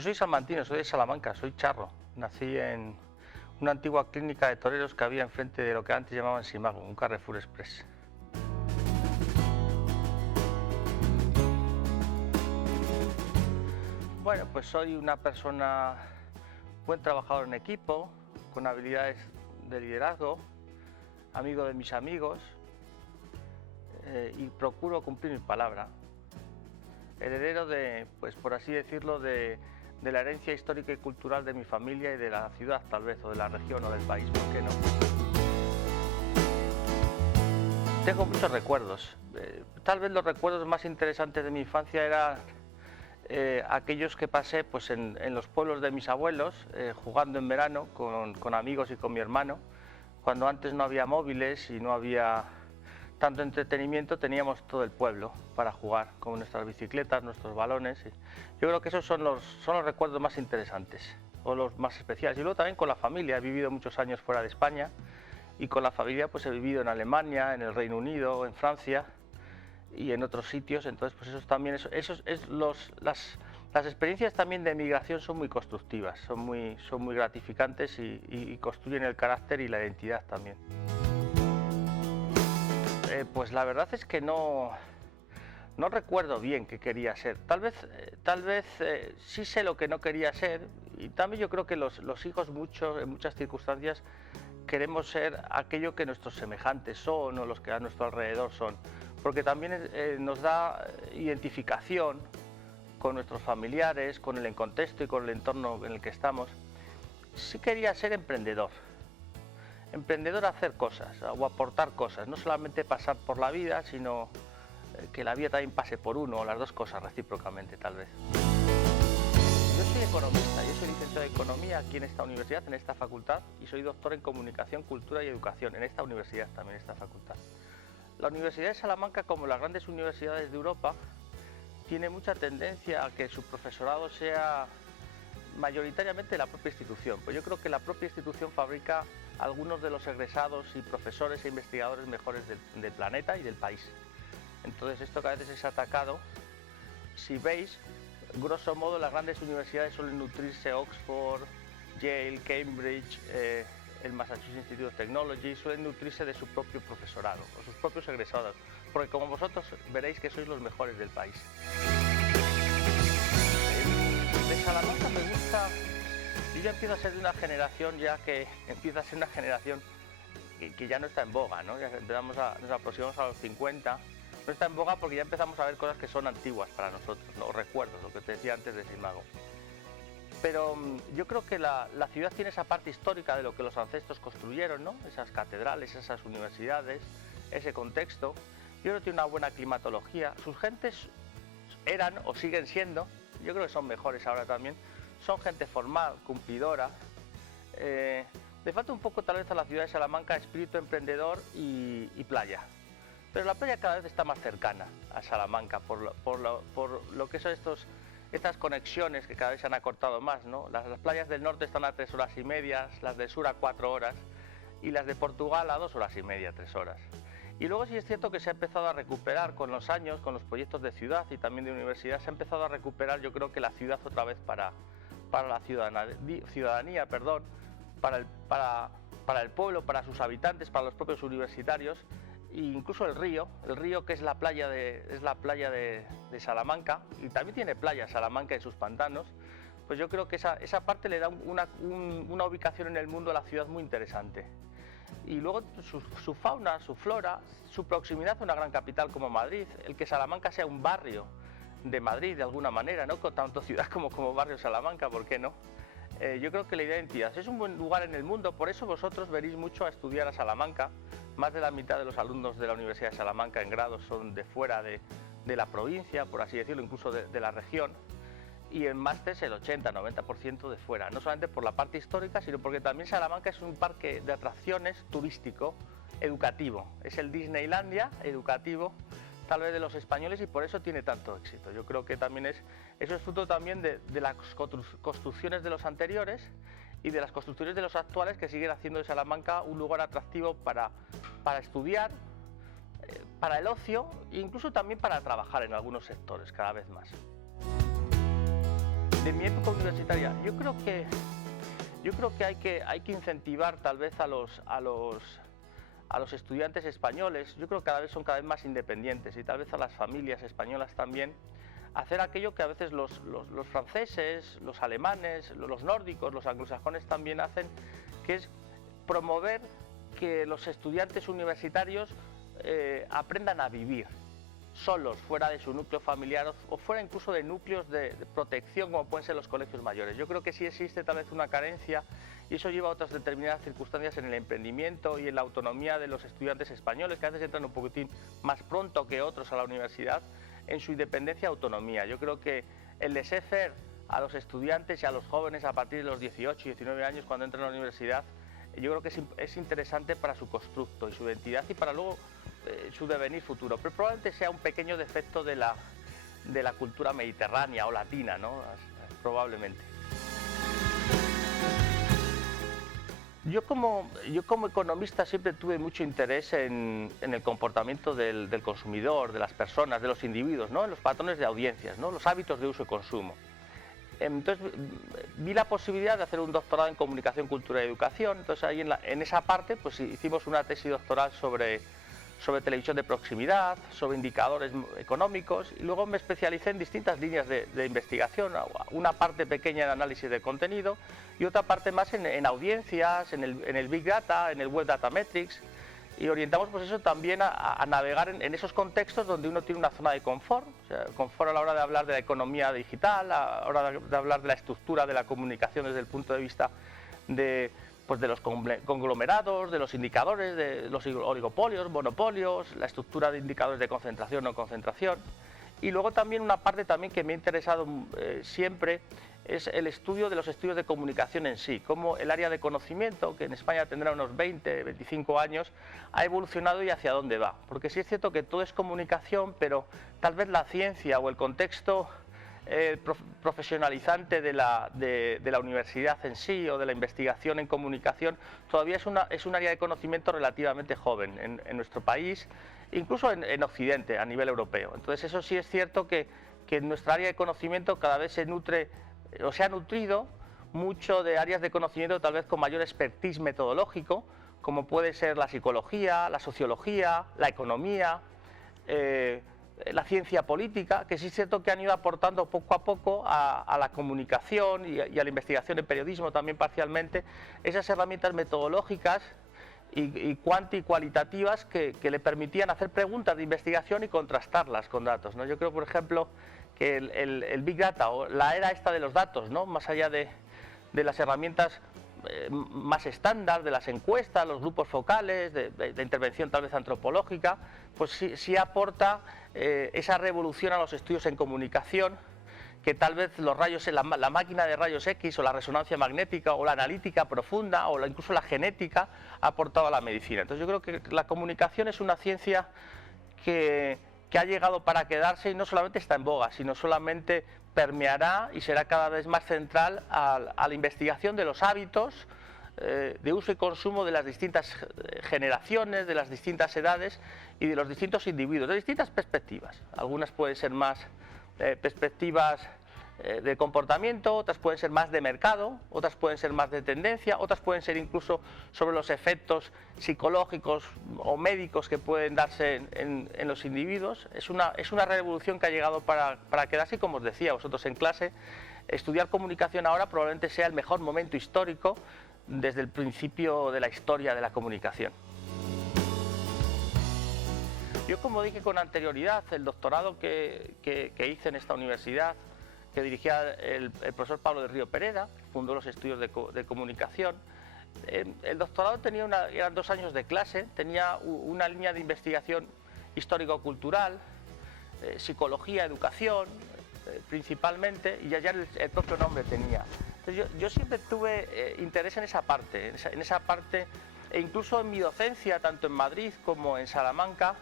Yo soy salmantino, soy de Salamanca, soy charro. Nací en una antigua clínica de toreros que había enfrente de lo que antes llamaban Simago, un Carrefour Express. Bueno, pues soy una persona, buen trabajador en equipo, con habilidades de liderazgo, amigo de mis amigos y procuro cumplir mi palabra. Heredero de, pues por así decirlo, de la herencia histórica y cultural de mi familia y de la ciudad tal vez, o de la región o del país, ¿por qué no? Tengo muchos recuerdos. Tal vez los recuerdos más interesantes de mi infancia eran aquellos que pasé pues, en los pueblos de mis abuelos, jugando en verano con amigos y con mi hermano. Cuando antes no había móviles y no había tanto entretenimiento, teníamos todo el pueblo para jugar, con nuestras bicicletas, nuestros balones. Yo creo que esos son los recuerdos más interesantes o los más especiales. Y luego también con la familia, he vivido muchos años fuera de España y con la familia pues he vivido en Alemania, en el Reino Unido, en Francia y en otros sitios. Entonces pues esos también, las experiencias también de migración son muy constructivas, son muy gratificantes y construyen el carácter y la identidad también. Pues la verdad es que no recuerdo bien qué quería ser. Tal vez sí sé lo que no quería ser, y también yo creo que los hijos en muchas circunstancias queremos ser aquello que nuestros semejantes son o los que a nuestro alrededor son, porque también nos da identificación con nuestros familiares, con el contexto y con el entorno en el que estamos. Sí quería ser emprendedor a hacer cosas o aportar cosas, no solamente pasar por la vida, sino que la vida también pase por uno, o las dos cosas recíprocamente tal vez. Yo soy economista, yo soy licenciado de Economía aquí en esta universidad, en esta facultad, y soy doctor en Comunicación, Cultura y Educación, en esta universidad también, en esta facultad. La Universidad de Salamanca, como las grandes universidades de Europa, tiene mucha tendencia a que su profesorado sea mayoritariamente la propia institución. Pues yo creo que la propia institución fabrica algunos de los egresados y profesores e investigadores mejores del planeta y del país. Entonces esto que a veces es atacado, si veis, grosso modo las grandes universidades suelen nutrirse, Oxford, Yale, Cambridge, el Massachusetts Institute of Technology, suelen nutrirse de su propio profesorado o sus propios egresados, porque como vosotros veréis que sois los mejores del país. De Salamanca me gusta. Yo ya empiezo a ser de una generación que ya no está en boga, ¿no? Nos aproximamos a los 50, no está en boga porque ya empezamos a ver cosas que son antiguas para nosotros, ¿no? Recuerdos, lo que te decía antes de Simago. Pero yo creo que la ciudad tiene esa parte histórica de lo que los ancestros construyeron, ¿no? Esas catedrales, esas universidades, ese contexto. Yo creo que tiene una buena climatología. Sus gentes eran o siguen siendo, yo creo que son mejores ahora también, son gente formal, cumplidora. Le falta un poco tal vez a la ciudad de Salamanca espíritu emprendedor y playa. Pero la playa cada vez está más cercana a Salamanca por lo que son estas conexiones que cada vez se han acortado más, ¿no? Las playas del norte están a 3 horas y media, las del sur a 4 horas y las de Portugal a 2 horas y media, 3 horas. Y luego sí es cierto que se ha empezado a recuperar con los años, con los proyectos de ciudad y también de universidad, se ha empezado a recuperar yo creo que la ciudad otra vez para la ciudadanía, para el pueblo, para sus habitantes, para los propios universitarios, e incluso el río que es la playa de Salamanca, y también tiene playa Salamanca en sus pantanos. Pues yo creo que esa parte le da una ubicación en el mundo a la ciudad muy interesante. Y luego su fauna, su flora, su proximidad a una gran capital como Madrid, el que Salamanca sea un barrio de Madrid de alguna manera, ¿no? Con tanto ciudad como barrio Salamanca, ¿por qué no? Yo creo que la identidad es un buen lugar en el mundo, por eso vosotros venís mucho a estudiar a Salamanca. Más de la mitad de los alumnos de la Universidad de Salamanca en grados son de fuera de la provincia, por así decirlo, incluso de la región, y en másteres el 80-90% de fuera, no solamente por la parte histórica, sino porque también Salamanca es un parque de atracciones turístico, educativo, es el Disneylandia educativo tal vez de los españoles, y por eso tiene tanto éxito. Yo creo que también eso es fruto también de las construcciones de los anteriores y de las construcciones de los actuales, que siguen haciendo de Salamanca un lugar atractivo para estudiar, para el ocio e incluso también para trabajar en algunos sectores cada vez más. de mi época universitaria, yo creo que hay que incentivar tal vez a los estudiantes españoles. Yo creo que son cada vez más independientes, y tal vez a las familias españolas también, hacer aquello que a veces los franceses, los alemanes, los nórdicos, los anglosajones también hacen, que es promover que los estudiantes universitarios aprendan a vivir solos, fuera de su núcleo familiar o fuera incluso de núcleos de protección, como pueden ser los colegios mayores. Yo creo que sí existe tal vez una carencia, y eso lleva a otras determinadas circunstancias en el emprendimiento y en la autonomía de los estudiantes españoles, que a veces entran un poquitín más pronto que otros a la universidad, en su independencia y autonomía. Yo creo que el laissez-faire a los estudiantes y a los jóvenes a partir de los 18 y 19 años cuando entran a la universidad, yo creo que es interesante para su constructo y su identidad y para luego su devenir futuro, pero probablemente sea un pequeño defecto de la cultura mediterránea o latina, ¿no? Probablemente. Yo como economista siempre tuve mucho interés en el comportamiento del consumidor, de las personas, de los individuos, ¿no? En los patrones de audiencias, ¿no? Los hábitos de uso y consumo. Entonces vi la posibilidad de hacer un doctorado en comunicación, cultura y educación. Entonces ahí en esa parte pues hicimos una tesis doctoral sobre televisión de proximidad, sobre indicadores económicos, y luego me especialicé en distintas líneas de investigación, una parte pequeña en análisis de contenido y otra parte más en audiencias, en el Big Data, en el Web Data Metrics, y orientamos pues eso también a navegar en esos contextos donde uno tiene una zona de confort, o sea, confort a la hora de hablar de la economía digital, a la hora de hablar de la estructura de la comunicación desde el punto de vista de los conglomerados, de los indicadores, de los oligopolios, monopolios, la estructura de indicadores de concentración o no concentración. Y luego también una parte también que me ha interesado siempre es el estudio de los estudios de comunicación en sí, cómo el área de conocimiento, que en España tendrá unos 20, 25 años, ha evolucionado y hacia dónde va. Porque sí es cierto que todo es comunicación, pero tal vez la ciencia o el contexto profesionalizante de la universidad en sí o de la investigación en comunicación todavía es un área de conocimiento relativamente joven en nuestro país, incluso en Occidente, a nivel europeo. Entonces eso sí es cierto que en nuestra área de conocimiento cada vez se nutre o se ha nutrido mucho de áreas de conocimiento tal vez con mayor expertise metodológico, como puede ser la psicología, la sociología, la economía, la ciencia política, que sí es cierto que han ido aportando poco a poco a la comunicación y a la investigación en periodismo también parcialmente, esas herramientas metodológicas y cualitativas que le permitían hacer preguntas de investigación y contrastarlas con datos, ¿no? Yo creo, por ejemplo, que el Big Data o la era esta de los datos, ¿no? Más allá de las herramientas más estándar, de las encuestas, los grupos focales, de intervención tal vez antropológica, pues sí aporta esa revolución a los estudios en comunicación, que tal vez los rayos, la máquina de rayos X o la resonancia magnética o la analítica profunda o incluso la genética ha aportado a la medicina. Entonces yo creo que la comunicación es una ciencia que ha llegado para quedarse y no solamente está en boga, sino solamente permeará y será cada vez más central a la investigación de los hábitos de uso y consumo de las distintas generaciones, de las distintas edades y de los distintos individuos, de distintas perspectivas. Algunas pueden ser más perspectivas de comportamiento, otras pueden ser más de mercado, otras pueden ser más de tendencia, otras pueden ser incluso sobre los efectos psicológicos o médicos que pueden darse en los individuos. Es una revolución que ha llegado para quedarse, y como os decía vosotros en clase, estudiar comunicación ahora probablemente sea el mejor momento histórico desde el principio de la historia de la comunicación. Yo, como dije con anterioridad, el doctorado que hice en esta universidad, que dirigía el profesor Pablo del Río Pereda, fundó los estudios de comunicación. El doctorado eran 2 años de clase, tenía una línea de investigación histórico-cultural, psicología, educación, principalmente, y ya el propio nombre tenía. Entonces yo siempre tuve interés en esa parte, e incluso en mi docencia, tanto en Madrid como en Salamanca,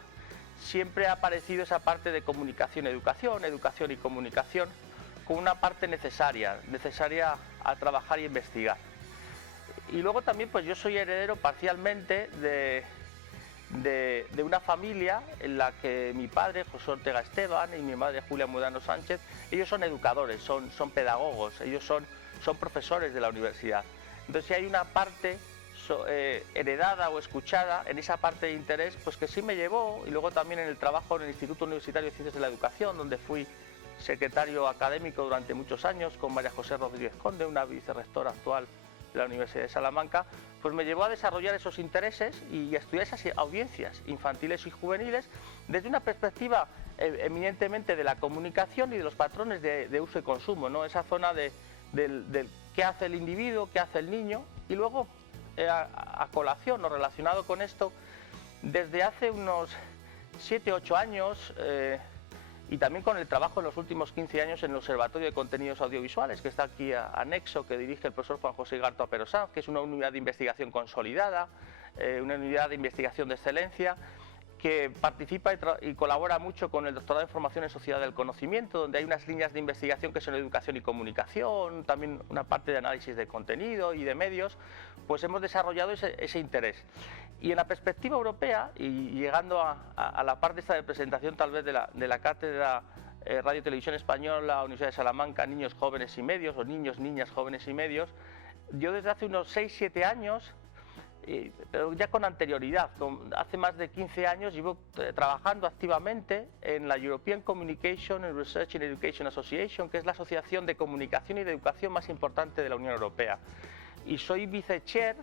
siempre ha aparecido esa parte de comunicación-educación, educación y comunicación, como una parte necesaria a trabajar y investigar. Y luego también pues yo soy heredero parcialmente de una familia en la que mi padre, José Ortega Esteban, y mi madre, Julia Mudano Sánchez, ellos son educadores, son pedagogos, ellos son profesores de la universidad. Entonces, si hay una parte heredada o escuchada en esa parte de interés, pues que sí me llevó, y luego también en el trabajo en el Instituto Universitario de Ciencias de la Educación, donde fui secretario académico durante muchos años con María José Rodríguez Conde, una vicerrectora actual de la Universidad de Salamanca, pues me llevó a desarrollar esos intereses y a estudiar esas audiencias infantiles y juveniles desde una perspectiva eminentemente de la comunicación y de los patrones de uso y consumo, ¿no? Esa zona del qué hace el individuo, qué hace el niño, y luego a colación o relacionado con esto, desde hace unos 7 u 8 años, y también con el trabajo en los últimos 15 años en el Observatorio de Contenidos Audiovisuales, que está aquí anexo, que dirige el profesor Juan José Garto Aperosanz, que es una unidad de investigación consolidada, una unidad de investigación de excelencia, que participa y colabora mucho con el Doctorado en Formación en Sociedad del Conocimiento, donde hay unas líneas de investigación que son educación y comunicación, también una parte de análisis de contenido y de medios, pues hemos desarrollado ese interés. Y en la perspectiva europea, y llegando a la parte esta de presentación tal vez de la cátedra Radio Televisión Española, Universidad de Salamanca, Niños, Jóvenes y Medios, o Niños, Niñas, Jóvenes y Medios, yo desde hace unos 6-7 años, pero ya con anterioridad, hace más de 15 años llevo trabajando activamente en la European Communication and Research and Education Association, que es la asociación de comunicación y de educación más importante de la Unión Europea. Y soy vice-chair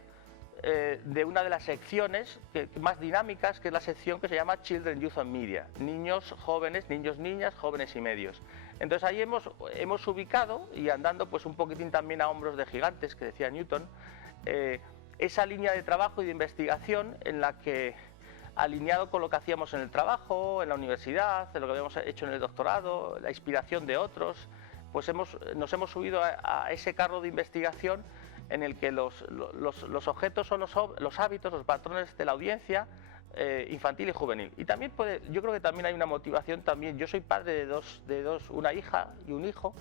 de una de las secciones más dinámicas, que es la sección que se llama Children, Youth and Media, niños, jóvenes, niños, niñas, jóvenes y medios. Entonces ahí hemos ubicado, y andando pues un poquitín también a hombros de gigantes, que decía Newton, esa línea de trabajo y de investigación en la que, alineado con lo que hacíamos en el trabajo, en la universidad, en lo que habíamos hecho en el doctorado, la inspiración de otros, pues nos hemos subido a ese carro de investigación en el que los objetos son los hábitos, los patrones de la audiencia infantil y juvenil. Y también yo creo que también hay una motivación también. Yo soy padre de dos, una hija y un hijo.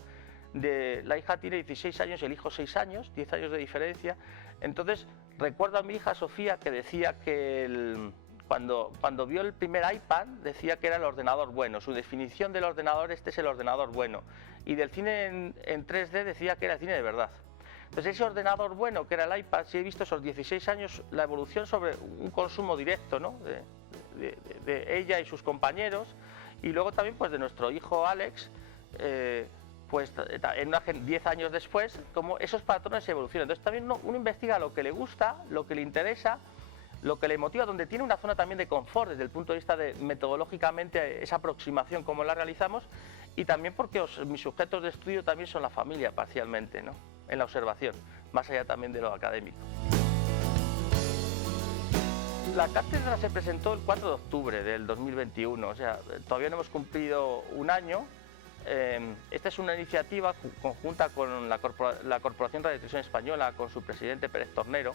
La hija tiene 16 años y el hijo 6 años, 10 años de diferencia. Entonces recuerdo a mi hija Sofía que decía que cuando vio el primer iPad decía que era el ordenador bueno. Su definición del ordenador, este es el ordenador bueno. Y del cine en 3D decía que era el cine de verdad. Entonces ese ordenador bueno que era el iPad, sí he visto esos 16 años la evolución sobre un consumo directo, ¿no? de ella y sus compañeros, y luego también pues de nuestro hijo Alex, pues en 10 años después, como esos patrones evolucionan. Entonces también uno investiga lo que le gusta, lo que le interesa, lo que le motiva, donde tiene una zona también de confort desde el punto de vista de metodológicamente esa aproximación, cómo la realizamos, y también porque mis sujetos de estudio también son la familia parcialmente, ¿no? En la observación, más allá también de lo académico. La cátedra se presentó el 4 de octubre del 2021, o sea, todavía no hemos cumplido un año. Esta es una iniciativa conjunta con la Corporación Radio Televisión Española, con su presidente Pérez Tornero,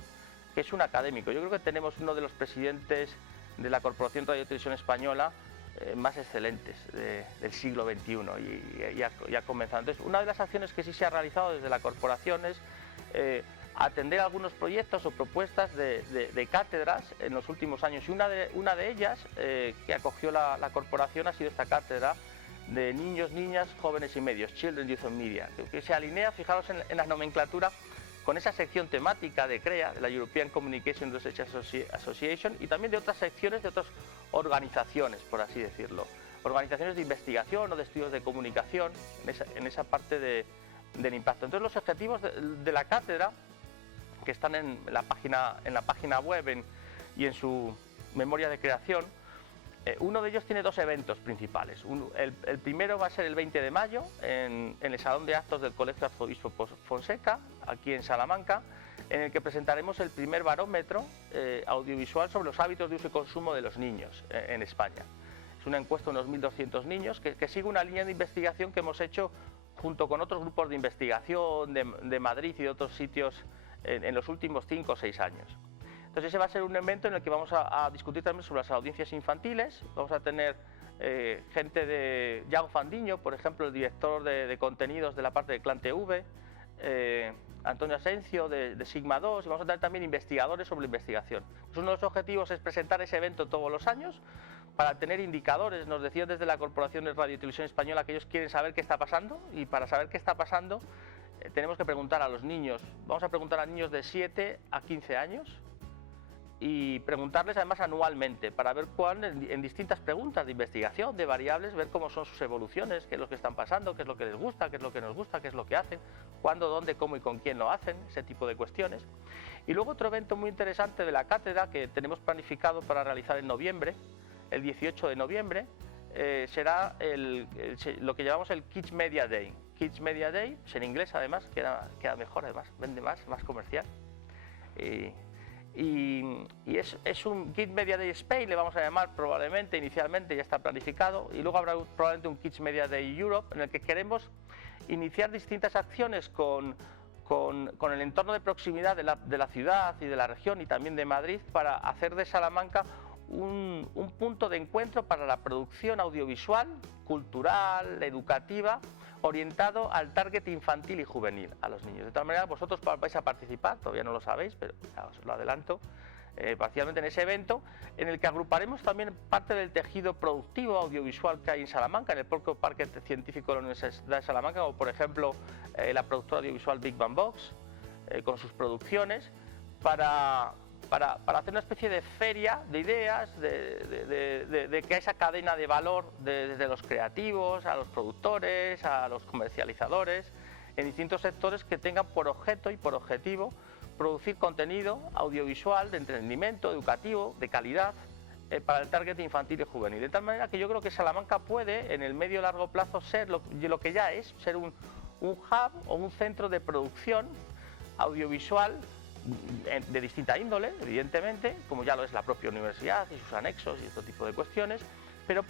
que es un académico. Yo creo que tenemos uno de los presidentes de la Corporación Radio Televisión Española más excelentes del siglo XXI y ha comenzado. Entonces, una de las acciones que sí se ha realizado desde la corporación es atender algunos proyectos o propuestas de cátedras en los últimos años, y una de ellas que acogió la corporación ha sido esta cátedra de niños, niñas, jóvenes y medios, Children, Youth and Media, que se alinea, fijaros en la nomenclatura, con esa sección temática de CREA, de la European Communication Research Association, y también de otras secciones de otras organizaciones, por así decirlo, organizaciones de investigación o de estudios de comunicación, en esa parte del impacto. Entonces los objetivos de la cátedra, que están en la página web y en su memoria de creación, uno de ellos tiene dos eventos principales. El primero va a ser el 20 de mayo en el Salón de Actos del Colegio Arzobispo Fonseca, aquí en Salamanca, en el que presentaremos el primer barómetro audiovisual sobre los hábitos de uso y consumo de los niños en España. Es una encuesta de unos 1.200 niños que sigue una línea de investigación que hemos hecho junto con otros grupos de investigación de Madrid y de otros sitios en los últimos 5 o 6 años. Entonces ese va a ser un evento en el que vamos a discutir también sobre las audiencias infantiles. Vamos a tener gente de Yago Fandiño, por ejemplo, el director de contenidos de la parte de Clan TV, Antonio Asencio de Sigma 2, y vamos a tener también investigadores sobre investigación. Pues uno de los objetivos es presentar ese evento todos los años para tener indicadores. Nos decían desde la Corporación de Radio y Televisión Española que ellos quieren saber qué está pasando, y para saber qué está pasando tenemos que preguntar a los niños. Vamos a preguntar a niños de 7 a 15 años y preguntarles además anualmente para ver cuál, en distintas preguntas de investigación, de variables, ver cómo son sus evoluciones, qué es lo que están pasando, qué es lo que les gusta, qué es lo que nos gusta, qué es lo que hacen, cuándo, dónde, cómo y con quién lo hacen, ese tipo de cuestiones. Y luego otro evento muy interesante de la cátedra que tenemos planificado para realizar en noviembre, el 18 de noviembre, será lo que llamamos el Kids Media Day. Kids Media Day, es en inglés además, queda mejor además, vende más comercial. Y es un Kids Media Day Spain, le vamos a llamar probablemente, inicialmente ya está planificado, y luego habrá probablemente un Kids Media Day Europe en el que queremos iniciar distintas acciones con el entorno de proximidad de la ciudad y de la región y también de Madrid, para hacer de Salamanca un punto de encuentro para la producción audiovisual, cultural, educativa, orientado al target infantil y juvenil, a los niños. De tal manera, vosotros vais a participar, todavía no lo sabéis, pero ya os lo adelanto, parcialmente en ese evento, en el que agruparemos también parte del tejido productivo audiovisual que hay en Salamanca, en el propio Parque Científico de la Universidad de Salamanca, como por ejemplo la productora audiovisual Big Bang Box, con sus producciones, para hacer una especie de feria de ideas, de que esa cadena de valor, desde los creativos, a los productores, a los comercializadores, en distintos sectores, que tengan por objeto y por objetivo producir contenido audiovisual de entretenimiento, educativo, de calidad, para el target infantil y juvenil. De tal manera que yo creo que Salamanca puede, en el medio y largo plazo, ser lo que ya es, ser un hub o un centro de producción audiovisual de distinta índole, evidentemente, como ya lo es la propia universidad y sus anexos y este tipo de cuestiones, pero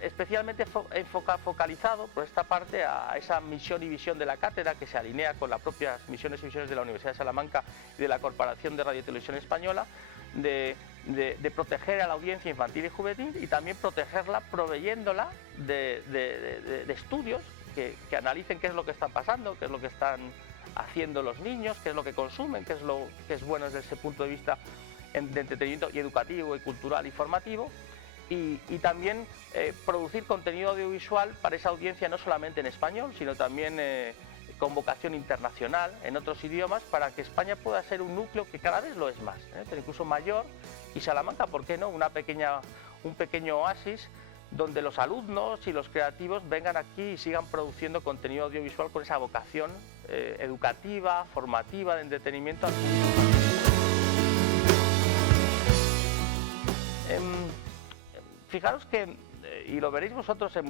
especialmente focalizado por esta parte a esa misión y visión de la cátedra, que se alinea con las propias misiones y visiones de la Universidad de Salamanca y de la Corporación de Radio y Televisión Española, de proteger a la audiencia infantil y juvenil, y también protegerla proveyéndola de estudios que analicen qué es lo que está pasando, qué es lo que están haciendo los niños, qué es lo que consumen, qué es lo que es bueno desde ese punto de vista de entretenimiento y educativo y cultural y formativo, y también producir contenido audiovisual para esa audiencia, no solamente en español, sino también con vocación internacional en otros idiomas, para que España pueda ser un núcleo que cada vez lo es más, pero incluso mayor, y Salamanca, ¿por qué no?, un pequeño oasis donde los alumnos y los creativos vengan aquí y sigan produciendo contenido audiovisual con esa vocación educativa, formativa, de entretenimiento. Fijaros que, y lo veréis vosotros en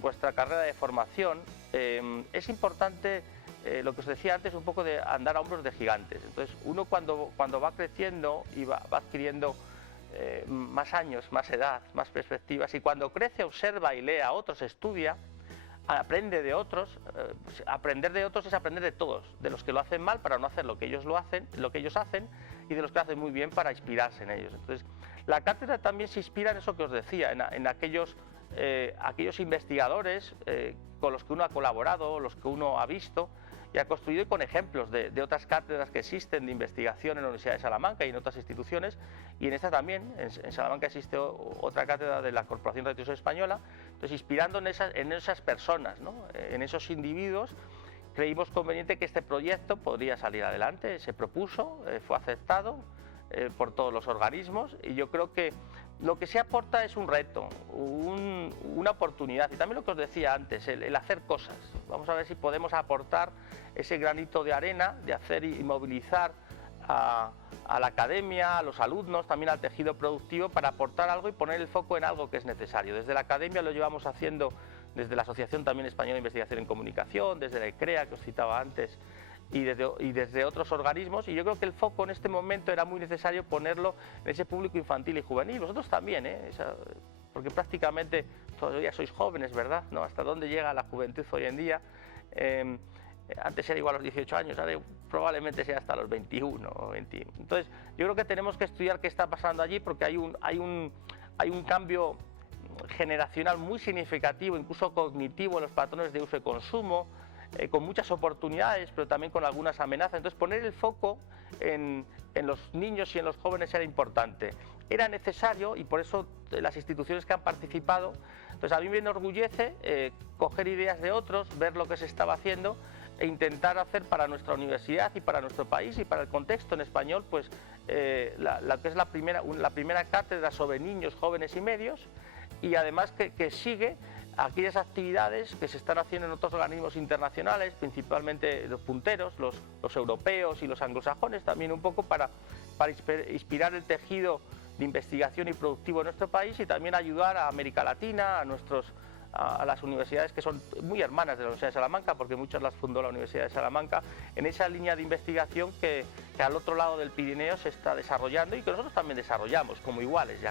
vuestra carrera de formación, es importante lo que os decía antes, un poco de andar a hombros de gigantes. Entonces, uno cuando va creciendo y va adquiriendo más años, más edad, más perspectivas, y cuando crece observa y lee a otros, estudia, aprende de otros. Pues aprender de otros es aprender de todos, de los que lo hacen mal para no hacer lo que ellos hacen, y de los que lo hacen muy bien para inspirarse en ellos. Entonces, la cátedra también se inspira en eso que os decía, en aquellos investigadores con los que uno ha colaborado, los que uno ha visto y ha construido, con ejemplos de otras cátedras que existen de investigación en la Universidad de Salamanca y en otras instituciones, y en esta también, en Salamanca existe otra cátedra de la Corporación de Radio y Televisión Española. Entonces, inspirando en esas personas, ¿no?, en esos individuos, creímos conveniente que este proyecto podría salir adelante. Se propuso, fue aceptado por todos los organismos, y yo creo que lo que se aporta es un reto, una oportunidad, y también lo que os decía antes, el hacer cosas. Vamos a ver si podemos aportar ese granito de arena, de hacer y movilizar a la academia, a los alumnos, también al tejido productivo, para aportar algo y poner el foco en algo que es necesario. Desde la academia lo llevamos haciendo, desde la Asociación también Española de Investigación en Comunicación, desde la CREA, que os citaba antes, y desde otros organismos, y yo creo que el foco en este momento era muy necesario ponerlo en ese público infantil y juvenil. Vosotros también, porque prácticamente todavía sois jóvenes, ¿verdad?, ¿no? ¿Hasta dónde llega la juventud hoy en día? Antes era igual a los 18 años, ahora probablemente sea hasta los 21 o 20. Entonces, yo creo que tenemos que estudiar qué está pasando allí, porque hay un cambio generacional muy significativo, incluso cognitivo, en los patrones de uso y consumo, con muchas oportunidades, pero también con algunas amenazas. Entonces, poner el foco en los niños y en los jóvenes era importante. Era necesario y por eso las instituciones que han participado, entonces a mí me enorgullece coger ideas de otros, ver lo que se estaba haciendo e intentar hacer para nuestra universidad y para nuestro país y para el contexto en español, pues la que es la primera cátedra sobre niños, jóvenes y medios, y además que sigue aquellas actividades que se están haciendo en otros organismos internacionales, principalmente los punteros, los europeos y los anglosajones, también un poco para inspirar el tejido de investigación y productivo en nuestro país y también ayudar a América Latina, a las universidades que son muy hermanas de la Universidad de Salamanca, porque muchas las fundó la Universidad de Salamanca, en esa línea de investigación que al otro lado del Pirineo se está desarrollando y que nosotros también desarrollamos como iguales,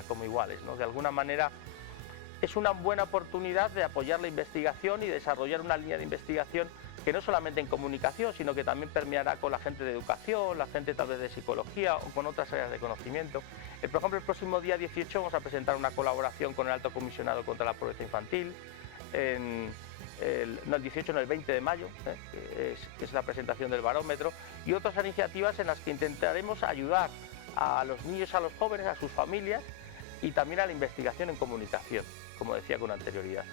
¿no? De alguna manera es una buena oportunidad de apoyar la investigación y desarrollar una línea de investigación que no solamente en comunicación, sino que también permeará con la gente de educación, la gente tal vez de psicología o con otras áreas de conocimiento. Por ejemplo, el próximo día 18 vamos a presentar una colaboración con el Alto Comisionado contra la Pobreza Infantil, no el 18, no el 20 de mayo, que es la presentación del barómetro, y otras iniciativas en las que intentaremos ayudar a los niños, a los jóvenes, a sus familias y también a la investigación en comunicación, como decía con anterioridad.